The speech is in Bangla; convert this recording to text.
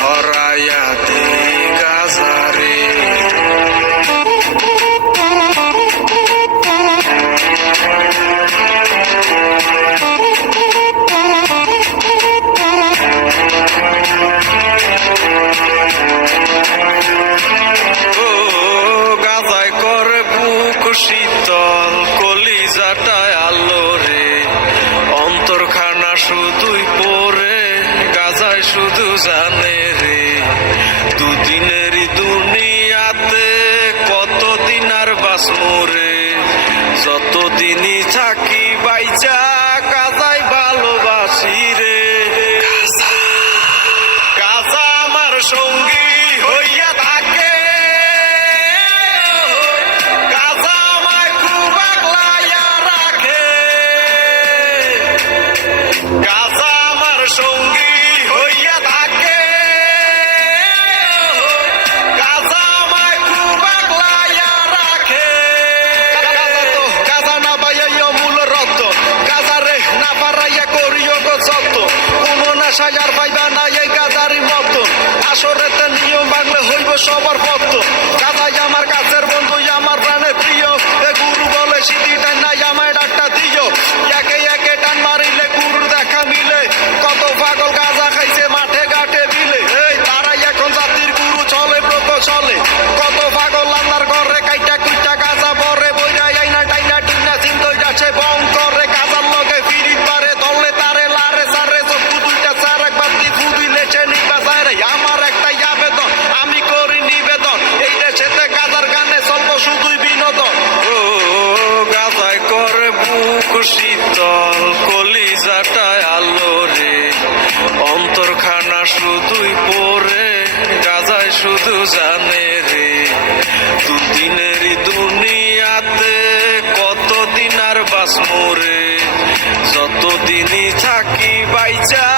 ধরাইয়া দে গাজারে। গাজায় করে বুক শীতল, কলিজাটায় আলো রে, অন্তরখানা শুধুই পড়ে, গাজায় শুধু জানে রে। দুদিনেরই দুনিয়াতে কতদিন আর বাঁচমু রে, যতদিনই থাকি বাইচা গাজায় ভালোবাসি রে। গাজা আমার সঙ্গী হইয়া থাকে, গাজা আমায় খুব আগলাইয়া রাখে। গাজা আমার সঙ্গী হইয়া থাকে, গাজা আমায় খুব আগলাইয়া রাখে। গাজা না পাইয়া মূল রক্ত, গাজা রে না পারাইয়া করিও গো যত, কোন নেশায় আর পাইবা না এই গাজারি মতো। আসরেতে নিয়ম ভাঙলে হইব সবার পত্ত, গাজাই আমার কাছের বন্ধু, আমার প্রাণের প্রিয়। এ গুরু বলে সিটিটাই নাই আমায় ডাকটা দিও, একে একে টান মারিলে গুরুর দেখা মিলে। কত পাগল গাজা খাইছে মাঠে ঘাটে বিলে, এই তারাই এখন জাতির গুরু, চলে ব্রত চলে। কত পাগল আল্লাহর ঘরে কাইটা কুইটা গাজা পরে, বইরা আইনা টাইনা টিনা চিন্তই যাচ্ছে বং করে। গাজার লগে ফিরিত পারে দলে তারে লারে সারে, চক্ষু দুইটা চার একবার দি ফুদি লেছে নিবা যায় রে। আমার একটাই আবেদন, আমি করি নিবেদন, এই দেশেতে গাজার গানে চলবো শুধুই বিনোদন। ও গাজায় করে বুক শীতল, কলিজাটায় আলো রে, অন্তরখানা শুধুই পড়ে, গাজায় শুধু জানে রে। দুদিনেরই দুনিয়াতে কতদিন আর বাঁচমু রে, যতদিনই থাকি বাইচা